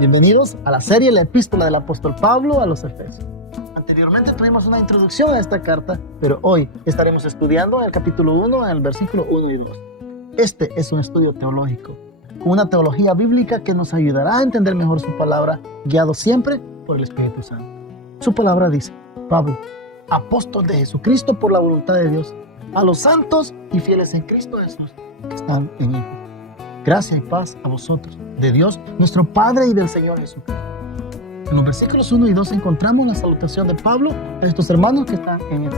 Bienvenidos a la serie La Epístola del Apóstol Pablo a los Efesios. Anteriormente tuvimos una introducción a esta carta, pero hoy estaremos estudiando en el capítulo 1, en el versículo 1 y 2. Este es un estudio teológico, con una teología bíblica que nos ayudará a entender mejor su palabra, guiado siempre por el Espíritu Santo. Su palabra dice: Pablo, apóstol de Jesucristo por la voluntad de Dios, a los santos y fieles en Cristo Jesús que están en Él. Gracia y paz a vosotros, de Dios nuestro Padre y del Señor Jesucristo. En los versículos 1 y 2 encontramos la salutación de Pablo a estos hermanos que están en Él.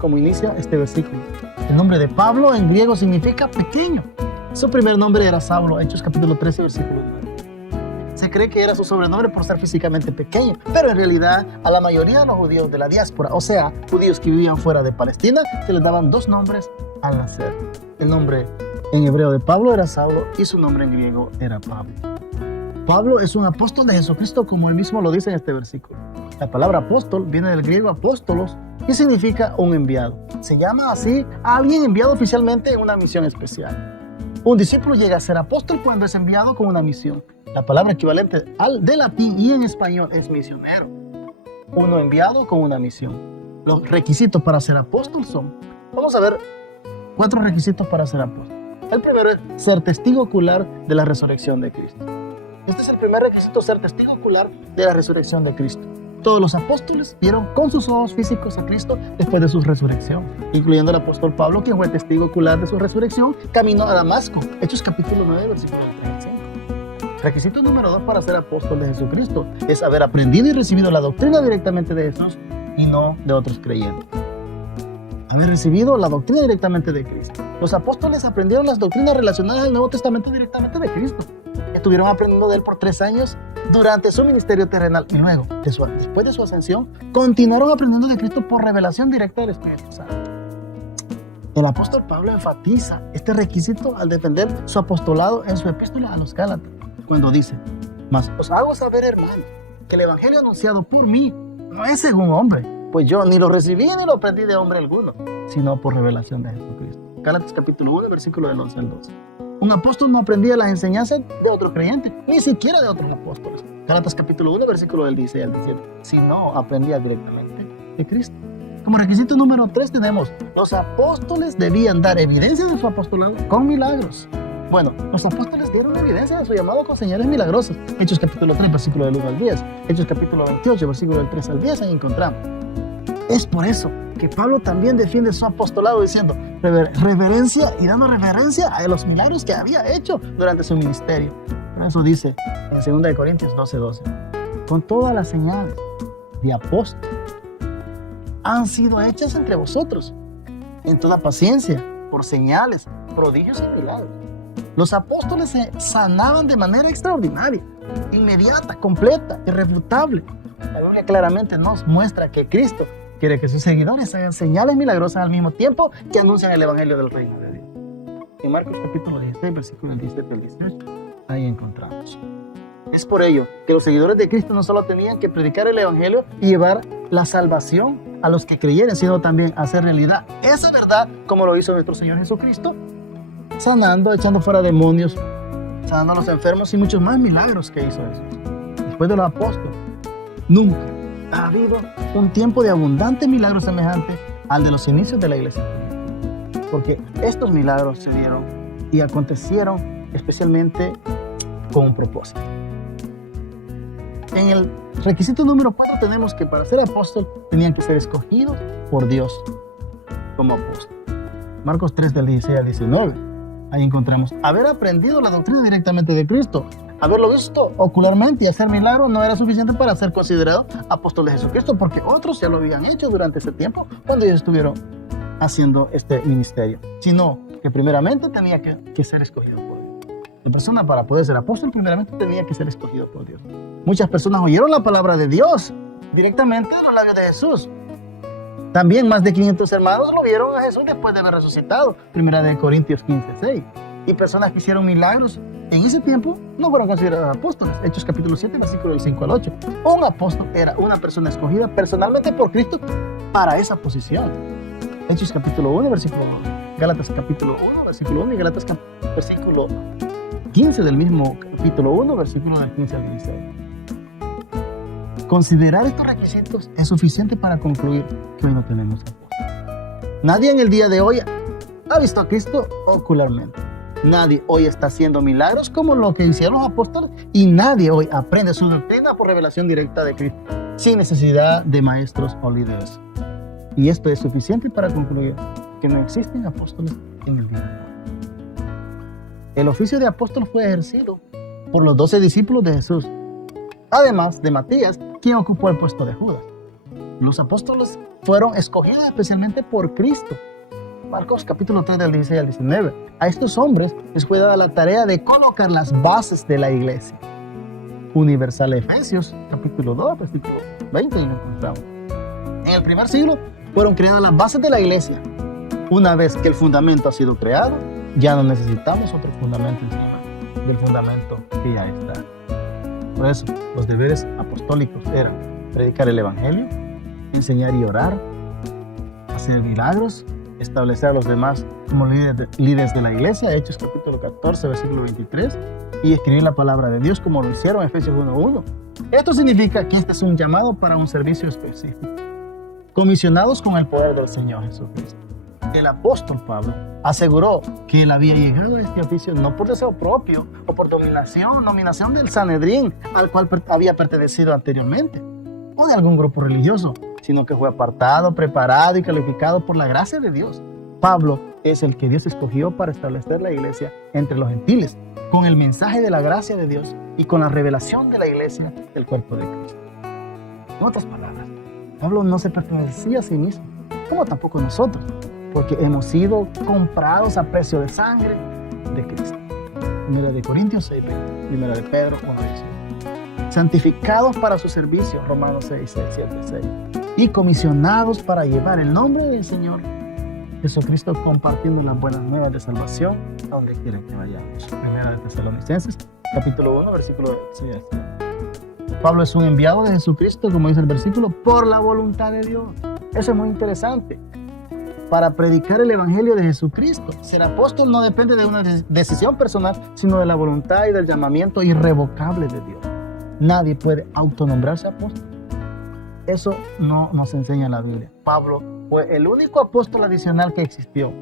Como inicia este versículo: el nombre de Pablo en griego significa pequeño. Su primer nombre era Saulo, Hechos capítulo 13, versículo 9. Se cree que era su sobrenombre por ser físicamente pequeño, pero en realidad a la mayoría de los judíos de la diáspora, o sea, judíos que vivían fuera de Palestina, se les daban dos nombres al nacer. El nombre en hebreo de Pablo era Saulo y su nombre en griego era Pablo. Pablo es un apóstol de Jesucristo, como él mismo lo dice en este versículo. La palabra apóstol viene del griego apóstolos y significa un enviado. Se llama así a alguien enviado oficialmente en una misión especial. Un discípulo llega a ser apóstol cuando es enviado con una misión. La palabra equivalente al de latín y en español es misionero. Uno enviado con una misión. Los requisitos para ser apóstol son: vamos a ver 4 requisitos para ser apóstol. El primero es ser testigo ocular de la resurrección de Cristo. Este es el primer requisito: ser testigo ocular de la resurrección de Cristo. Todos los apóstoles vieron con sus ojos físicos a Cristo después de su resurrección, incluyendo el apóstol Pablo, quien fue testigo ocular de su resurrección, camino a Damasco, Hechos capítulo 9, versículo 35. Requisito número 2 para ser apóstol de Jesucristo es haber aprendido y recibido la doctrina directamente de Jesús y no de otros creyentes. Haber recibido la doctrina directamente de Cristo. Los apóstoles aprendieron las doctrinas relacionadas al Nuevo Testamento directamente de Cristo. Estuvieron aprendiendo de él por 3 años durante su ministerio terrenal y luego, después de su ascensión, continuaron aprendiendo de Cristo por revelación directa del Espíritu Santo. El apóstol Pablo enfatiza este requisito al defender su apostolado en su epístola a los Gálatas, cuando dice: mas os hago saber, hermanos, que el evangelio anunciado por mí no es según hombre, pues yo ni lo recibí ni lo aprendí de hombre alguno, sino por revelación de Jesucristo. Gálatas capítulo 1, versículo del 11 al 12. Un apóstol no aprendía las enseñanzas de otros creyentes, ni siquiera de otros apóstoles. Gálatas capítulo 1, versículo del 16 al 17. Sino aprendía directamente de Cristo. Como requisito número 3 tenemos: los apóstoles debían dar evidencia de su apostolado con milagros. Bueno, los apóstoles dieron evidencia de su llamado con señales milagrosas. Hechos capítulo 3, versículo del 1 al 10. Hechos capítulo 28, versículo del 3 al 10, ahí encontramos. Es por eso que Pablo también defiende su apostolado diciendo reverencia y dando reverencia a los milagros que había hecho durante su ministerio. Por eso dice en 2 Corintios 12:12: con todas las señales de apóstol han sido hechas entre vosotros, en toda paciencia, por señales, prodigios y milagros. Los apóstoles se sanaban de manera extraordinaria, inmediata, completa, irrefutable. La Biblia claramente nos muestra que Cristo quiere que sus seguidores hagan señales milagrosas al mismo tiempo que anuncian el evangelio del reino de Dios. En Marcos capítulo 16, versículos 17 al 18, ahí encontramos. Es por ello que los seguidores de Cristo no solo tenían que predicar el evangelio y llevar la salvación a los que creyeran, sino también hacer realidad esa verdad, como lo hizo nuestro Señor Jesucristo, sanando, echando fuera demonios, sanando a los enfermos y muchos más milagros que hizo Jesús. Después de los apóstoles, nunca ha habido un tiempo de abundante milagro semejante al de los inicios de la iglesia. Porque estos milagros se dieron y acontecieron especialmente con un propósito. En el requisito número 4 tenemos que para ser apóstol tenían que ser escogidos por Dios como apóstol. Marcos 3 del 16 al 19. Ahí encontramos: haber aprendido la doctrina directamente de Cristo, haberlo visto ocularmente y hacer milagros no era suficiente para ser considerado apóstol de Jesucristo, porque otros ya lo habían hecho durante ese tiempo cuando ellos estuvieron haciendo este ministerio, sino que primeramente tenía que ser escogido por Dios. La persona, para poder ser apóstol, primeramente tenía que ser escogido por Dios. Muchas personas oyeron la palabra de Dios directamente de los labios de Jesús. También más de 500 hermanos lo vieron a Jesús después de haber resucitado. 1 Corintios 15:6. Y personas que hicieron milagros en ese tiempo no fueron considerados apóstoles. Hechos capítulo 7, versículo del 5 al 8. Un apóstol era una persona escogida personalmente por Cristo para esa posición. Hechos capítulo 1, versículo 2. Gálatas capítulo 1, versículo 1 y Gálatas 15 del mismo capítulo 1, versículo del 15 al 16. Considerar estos requisitos es suficiente para concluir que hoy no tenemos apóstoles. Nadie en el día de hoy ha visto a Cristo ocularmente. Nadie hoy está haciendo milagros como lo que hicieron los apóstoles, y nadie hoy aprende su doctrina por revelación directa de Cristo, sin necesidad de maestros o líderes. Y esto es suficiente para concluir que no existen apóstoles en el día de hoy. El oficio de apóstol fue ejercido por los 12 discípulos de Jesús, además de Matías, quien ocupó el puesto de Judas. Los apóstoles fueron escogidos especialmente por Cristo. Marcos capítulo 3 del 16 al 19. A estos hombres les fue dada la tarea de colocar las bases de la iglesia. Universal Efesios capítulo 2 versículo 20 y lo encontramos. En el primer siglo fueron creadas las bases de la iglesia. Una vez que el fundamento ha sido creado, ya no necesitamos otro fundamento encima del fundamento que ya está. Por eso, los deberes apostólicos eran predicar el evangelio, enseñar y orar, hacer milagros, establecer a los demás como líderes de la iglesia, Hechos capítulo 14, versículo 23, y escribir la palabra de Dios como lo hicieron en Efesios 1:1. Esto significa que este es un llamado para un servicio específico, comisionados con el poder del Señor Jesucristo. El apóstol Pablo aseguró que él había llegado a este oficio no por deseo propio o por nominación del Sanedrín al cual había pertenecido anteriormente, o de algún grupo religioso, sino que fue apartado, preparado y calificado por la gracia de Dios. Pablo es el que Dios escogió para establecer la iglesia entre los gentiles, con el mensaje de la gracia de Dios y con la revelación de la iglesia del cuerpo de Cristo. En otras palabras, Pablo no se pertenecía a sí mismo, como tampoco nosotros, porque hemos sido comprados a precio de sangre de Cristo. Primera de Corintios 6:20, Primera de Pedro 1:19. Santificados para su servicio, Romanos 6:7-6. Y comisionados para llevar el nombre del Señor Jesucristo, compartiendo las buenas nuevas de salvación a donde quiera que vayamos. Primera de Tesalonicenses, capítulo 1, versículo 26. Pablo es un enviado de Jesucristo, como dice el versículo, por la voluntad de Dios. Eso es muy interesante. Para predicar el evangelio de Jesucristo, ser apóstol no depende de una decisión personal, sino de la voluntad y del llamamiento irrevocable de Dios. Nadie puede autonombrarse apóstol. Eso no nos enseña la Biblia. Pablo fue el único apóstol adicional que existió.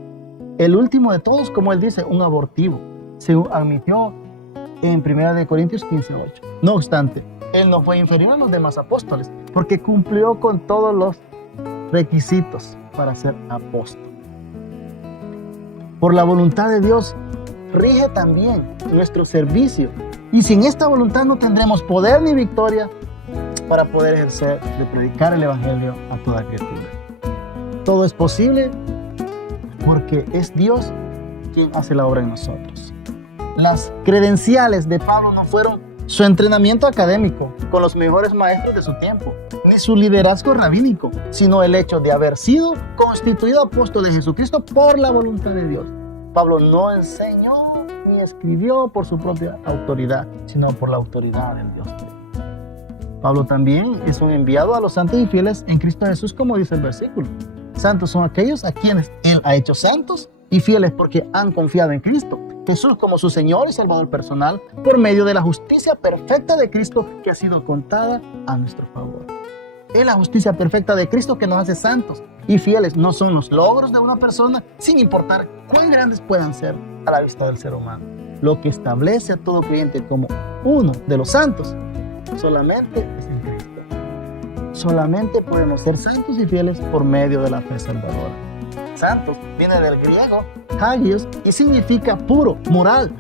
El último de todos, como él dice, un abortivo, según admitió en 1 Corintios 15:8. No obstante, él no fue inferior a los demás apóstoles, porque cumplió con todos los requisitos para ser apóstol. Por la voluntad de Dios rige también nuestro servicio, y sin esta voluntad no tendremos poder ni victoria para poder ejercer de predicar el evangelio a toda criatura. Todo es posible porque es Dios quien hace la obra en nosotros. Las credenciales de Pablo no fueron su entrenamiento académico con los mejores maestros de su tiempo, ni su liderazgo rabínico, sino el hecho de haber sido constituido apóstol de Jesucristo por la voluntad de Dios. Pablo no enseñó ni escribió por su propia autoridad, sino por la autoridad del Dios. Pablo también es un enviado a los santos y fieles en Cristo Jesús, como dice el versículo. Santos son aquellos a quienes Él ha hecho santos, y fieles porque han confiado en Cristo Jesús como su Señor y Salvador personal, por medio de la justicia perfecta de Cristo que ha sido contada a nuestro favor. Es la justicia perfecta de Cristo que nos hace santos y fieles. No son los logros de una persona, sin importar cuán grandes puedan ser a la vista del ser humano. Lo que establece a todo creyente como uno de los santos solamente es en Cristo. Solamente podemos ser santos y fieles por medio de la fe salvadora. Santos viene del griego hagios y significa puro, moral,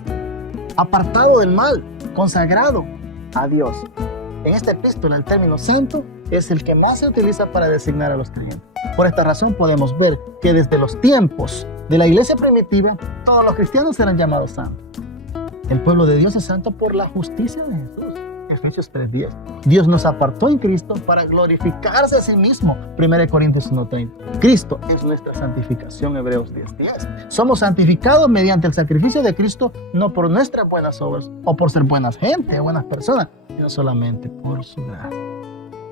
apartado del mal, consagrado a Dios. En esta epístola el término santo es el que más se utiliza para designar a los creyentes. Por esta razón podemos ver que desde los tiempos de la iglesia primitiva todos los cristianos eran llamados santos. El pueblo de Dios es santo por la justicia de Jesús. Efesios 3:10. Dios nos apartó en Cristo para glorificarse a sí mismo. 1 Corintios 1:30. Cristo es nuestra santificación. Hebreos 10:10. Somos santificados mediante el sacrificio de Cristo, no por nuestras buenas obras o por ser buenas gente o buenas personas, sino solamente por su gracia.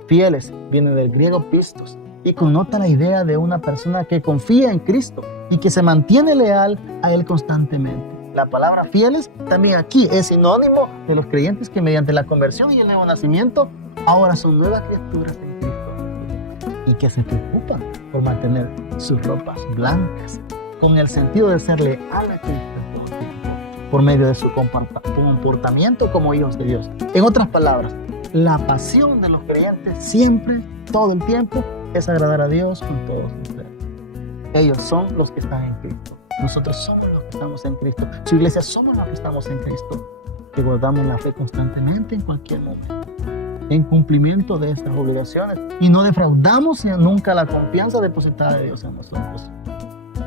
Fieles viene del griego pistos y connota la idea de una persona que confía en Cristo y que se mantiene leal a Él constantemente. La palabra fieles también aquí es sinónimo de los creyentes que mediante la conversión y el nuevo nacimiento ahora son nuevas criaturas en Cristo y que se preocupan por mantener sus ropas blancas con el sentido de ser leal a Cristo en todo tiempo, por medio de su comportamiento como hijos de Dios. En otras palabras, la pasión de los creyentes siempre, todo el tiempo, es agradar a Dios con todos ustedes. Ellos son los que están en Cristo. Nosotros somos los que estamos en Cristo. Su iglesia somos los que estamos en Cristo, que guardamos la fe constantemente en cualquier momento, en cumplimiento de estas obligaciones, y no defraudamos nunca la confianza depositada de Dios en nosotros.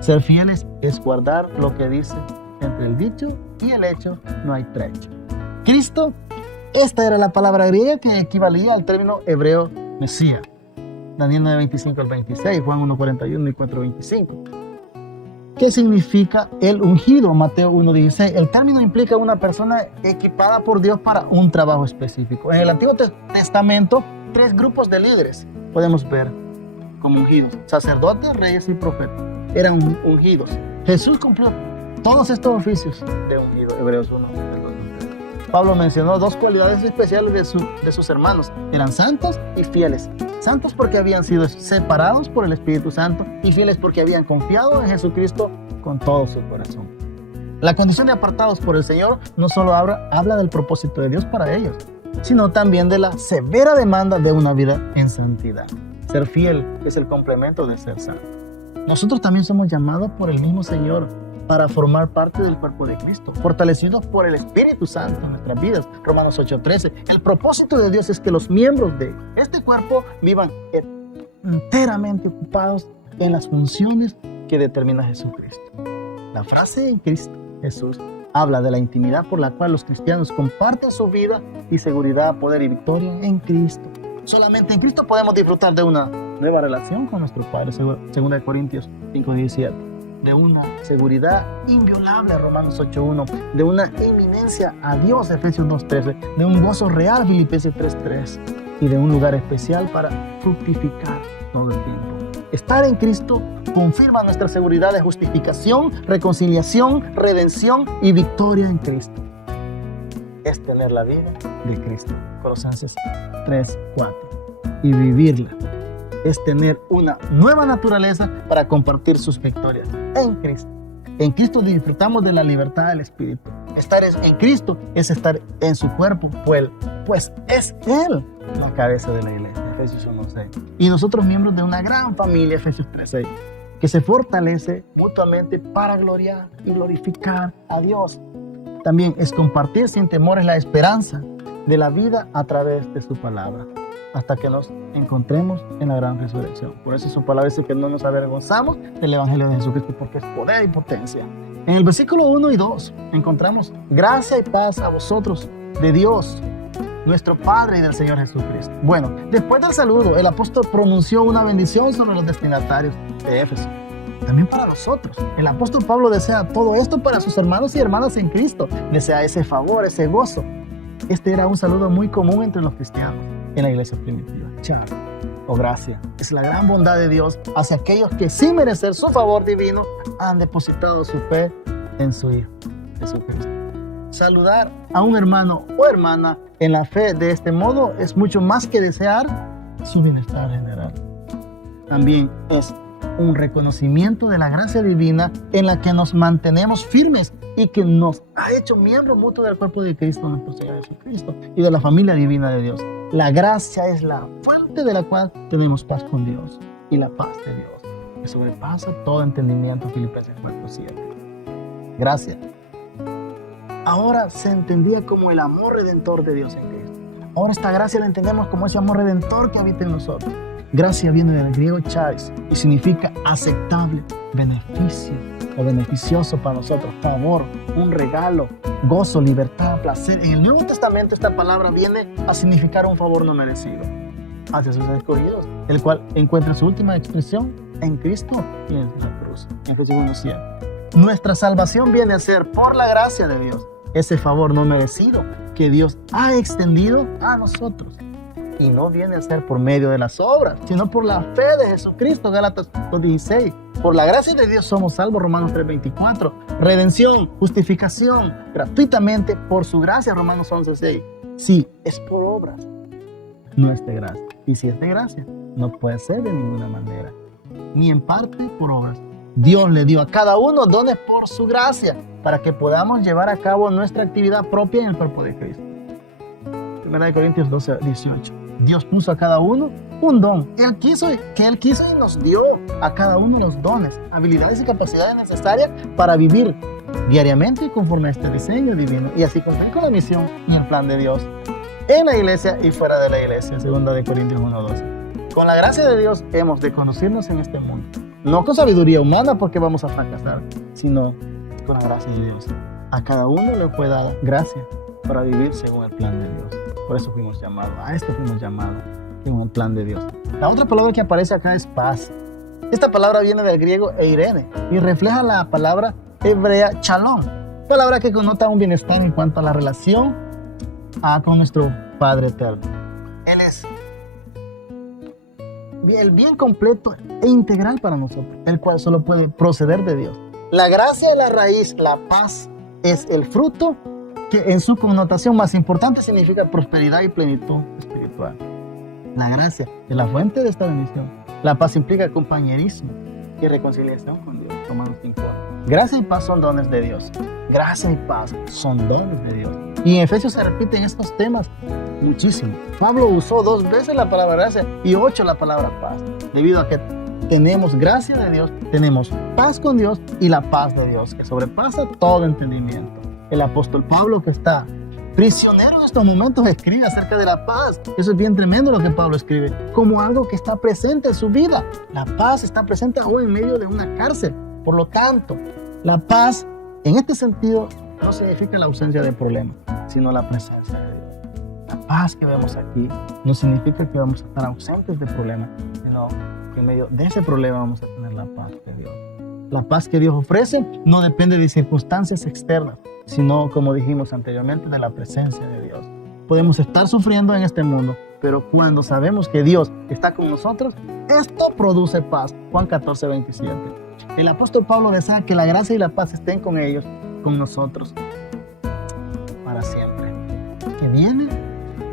Ser fieles es guardar lo que dice. Entre el dicho y el hecho no hay trecho. Cristo, esta era la palabra griega que equivalía al término hebreo Mesías. Daniel 9:25 al 26, Juan 1:41 y 4:25. ¿Qué significa el ungido? Mateo 1:16. El término implica una persona equipada por Dios para un trabajo específico. En el Antiguo Testamento, 3 grupos de líderes podemos ver como ungidos: sacerdotes, reyes y profetas. Eran ungidos. Jesús cumplió todos estos oficios de ungido. Hebreos 1. Pablo mencionó 2 cualidades especiales de sus hermanos. Eran santos y fieles. Santos porque habían sido separados por el Espíritu Santo, y fieles porque habían confiado en Jesucristo con todo su corazón. La condición de apartados por el Señor no solo habla del propósito de Dios para ellos, sino también de la severa demanda de una vida en santidad. Ser fiel es el complemento de ser santo. Nosotros también somos llamados por el mismo Señor para formar parte del cuerpo de Cristo, fortalecidos por el Espíritu Santo en nuestras vidas. Romanos 8:13. El propósito de Dios es que los miembros de este cuerpo vivan enteramente ocupados en las funciones que determina Jesucristo. La frase en Cristo Jesús habla de la intimidad por la cual los cristianos comparten su vida y seguridad, poder y victoria en Cristo. Solamente en Cristo podemos disfrutar de una nueva relación con nuestro Padre, 2 Corintios 5:17. De una seguridad inviolable, Romanos 8:1, de una eminencia a Dios, Efesios 2:13, de un gozo real, Filipenses 3:3, y de un lugar especial para fructificar todo el tiempo. Estar en Cristo confirma nuestra seguridad de justificación, reconciliación, redención y victoria en Cristo. Es tener la vida de Cristo, Colosenses 3:4, y vivirla. Es tener una nueva naturaleza para compartir sus victorias en Cristo. En Cristo disfrutamos de la libertad del Espíritu. Estar en Cristo es estar en su cuerpo, pues es Él la cabeza de la iglesia, Efesios 1:6. Y nosotros miembros de una gran familia, Efesios 3:6, que se fortalece mutuamente para gloriar y glorificar a Dios. También es compartir sin temores la esperanza de la vida a través de su palabra, hasta que nos encontremos en la gran resurrección. Por eso su palabra dice que no nos avergonzamos del Evangelio de Jesucristo, porque es poder y potencia. En el versículo 1 y 2 encontramos gracia y paz a vosotros de Dios, nuestro Padre, y del Señor Jesucristo. Bueno, después del saludo, el apóstol pronunció una bendición sobre los destinatarios de Éfeso. También para nosotros. El apóstol Pablo desea todo esto para sus hermanos y hermanas en Cristo. Desea ese favor, ese gozo. Este era un saludo muy común entre los cristianos en la iglesia primitiva. Chao o gracia es la gran bondad de Dios hacia aquellos que sin merecer su favor divino han depositado su fe en su Hijo Jesucristo. Saludar a un hermano o hermana en la fe de este modo es mucho más que desear su bienestar general. También es un reconocimiento de la gracia divina en la que nos mantenemos firmes y que nos ha hecho miembros mutuos del cuerpo de Cristo, nuestro Señor Jesucristo, y de la familia divina de Dios. La gracia es la fuente de la cual tenemos paz con Dios, y la paz de Dios, que sobrepasa todo entendimiento, Filipenses 4:7. Gracia ahora se entendía como el amor redentor de Dios en Cristo. Ahora esta gracia la entendemos como ese amor redentor que habita en nosotros. Gracia viene del griego charis y significa aceptable, beneficio o beneficioso para nosotros, favor, un regalo, gozo, libertad, placer. En el Nuevo Testamento esta palabra viene a significar un favor no merecido hacia sus escogidos, el cual encuentra su última expresión en Cristo y en la cruz, en Efesios 1:7. Nuestra salvación viene a ser por la gracia de Dios, ese favor no merecido que Dios ha extendido a nosotros. Y no viene a ser por medio de las obras, sino por la fe de Jesucristo, Gálatas 2:16. Por la gracia de Dios somos salvos, Romanos 3:24. Redención, justificación, gratuitamente por su gracia, Romanos 11:6. Sí, es por obras, no es de gracia. Y si es de gracia, no puede ser de ninguna manera, ni en parte por obras. Dios le dio a cada uno dones por su gracia, para que podamos llevar a cabo nuestra actividad propia en el cuerpo de Cristo. 1 Corintios 12:18. Dios puso a cada uno un don. Él quiso y nos dio a cada uno los dones, habilidades y capacidades necesarias para vivir diariamente conforme a este diseño divino y así cumplir con la misión y el plan de Dios en la iglesia y fuera de la iglesia. 2 Corintios 1:12. Con la gracia de Dios hemos de conducirnos en este mundo, no con sabiduría humana porque vamos a fracasar, sino con la gracia de Dios. A cada uno le fue dada gracia para vivir según el plan de Dios. Por eso fuimos llamados, a esto fuimos llamados, según el plan de Dios. La otra palabra que aparece acá es paz. Esta palabra viene del griego eirene y refleja la palabra hebrea shalom, palabra que connota un bienestar en cuanto a la relación con nuestro Padre eterno. Él es el bien completo e integral para nosotros, el cual solo puede proceder de Dios. La gracia es la raíz, la paz es el fruto, que en su connotación más importante significa prosperidad y plenitud espiritual. La gracia es la fuente de esta bendición. La paz implica compañerismo y reconciliación con Dios. Romanos 5. Gracia y paz son dones de Dios. Gracia y paz son dones de Dios. Y en Efesios se repiten estos temas muchísimo. Pablo usó 2 veces la palabra gracia y 8 la palabra paz, debido a que tenemos gracia de Dios, tenemos paz con Dios y la paz de Dios que sobrepasa todo entendimiento. El apóstol Pablo, que está prisionero en estos momentos, escribe acerca de la paz. Eso es bien tremendo lo que Pablo escribe, como algo que está presente en su vida. La paz está presente aún en medio de una cárcel. Por lo tanto, la paz en este sentido no significa la ausencia de problemas, sino la presencia de Dios. La paz que vemos aquí no significa que vamos a estar ausentes de problemas, sino que en medio de ese problema vamos a tener la paz de Dios. La paz que Dios ofrece no depende de circunstancias externas, sino, como dijimos anteriormente, de la presencia de Dios. Podemos estar sufriendo en este mundo, pero cuando sabemos que Dios está con nosotros, esto produce paz. Juan 14:27. El apóstol Pablo desea que la gracia y la paz estén con ellos, con nosotros, para siempre. Que viene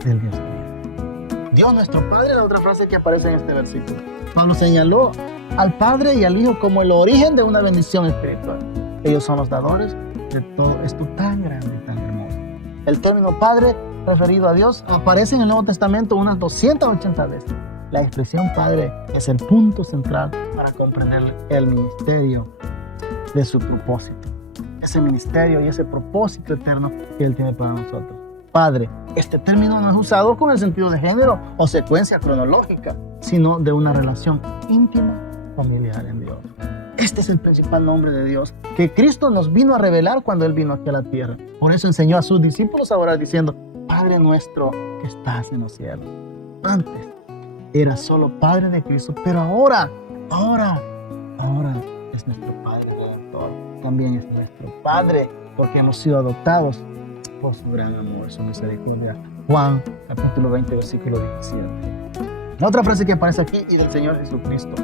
del Dios mío. Dios nuestro Padre, la otra frase que aparece en este versículo. Pablo señaló al Padre y al Hijo como el origen de una bendición espiritual. Ellos son los dadores de todo esto tan grande y tan hermoso. El término Padre referido a Dios aparece en el Nuevo Testamento unas 280 veces. La expresión Padre es el punto central para comprender el ministerio de su propósito. Ese ministerio y ese propósito eterno que Él tiene para nosotros. Padre, este término no es usado con el sentido de género o secuencia cronológica, sino de una relación íntima, familiar en Dios. Este es el principal nombre de Dios que Cristo nos vino a revelar cuando Él vino aquí a la tierra. Por eso enseñó a sus discípulos a orar diciendo: Padre nuestro que estás en los cielos. Antes era solo Padre de Cristo, pero ahora es nuestro Padre Redentor. También es nuestro Padre porque hemos sido adoptados por su gran amor, su misericordia. Juan capítulo 20, versículo 17. La otra frase que aparece aquí y del Señor Jesucristo.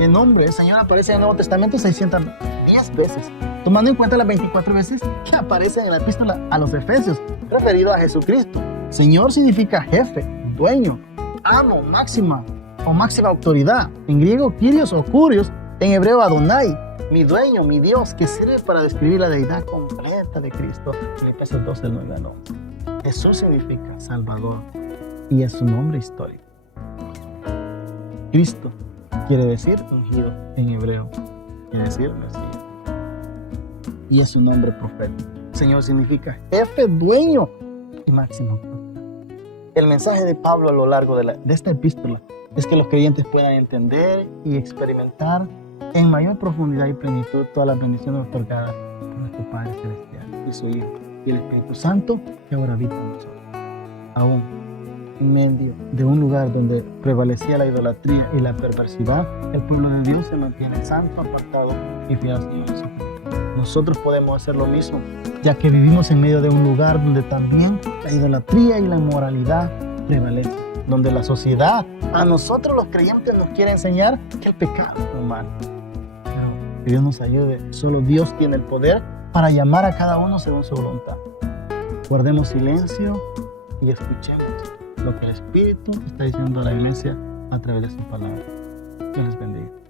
El nombre del Señor aparece en el Nuevo Testamento 610 veces, tomando en cuenta las 24 veces que aparece en la epístola a los Efesios, referido a Jesucristo. Señor significa jefe, dueño, amo, máxima o máxima autoridad. En griego, Kyrios o Kurios, en hebreo, Adonai, mi dueño, mi Dios, que sirve para describir la deidad completa de Cristo. En Efesios 2, del 9 al 11. Jesús significa Salvador y es su nombre histórico. Cristo quiere decir ungido en hebreo, quiere decir Mesías. Y es su nombre profético. Señor significa jefe, dueño y máximo autoridad. El mensaje de Pablo a lo largo de esta epístola es que los creyentes puedan entender y experimentar en mayor profundidad y plenitud todas las bendiciones otorgadas por nuestro Padre Celestial y su Hijo y el Espíritu Santo que ahora habita en nosotros. Aún en medio de un lugar donde prevalecía la idolatría y la perversidad, el pueblo de Dios se mantiene santo, apartado y fiel al Señor Jesucristo. Nosotros podemos hacer lo mismo, ya que vivimos en medio de un lugar donde también la idolatría y la inmoralidad prevalecen, donde la sociedad, a nosotros los creyentes, nos quiere enseñar que el pecado es humano. Que Dios nos ayude. Solo Dios tiene el poder para llamar a cada uno según su voluntad. Guardemos silencio y escuchemos lo que el Espíritu está diciendo a la iglesia a través de su palabra. Dios les bendiga.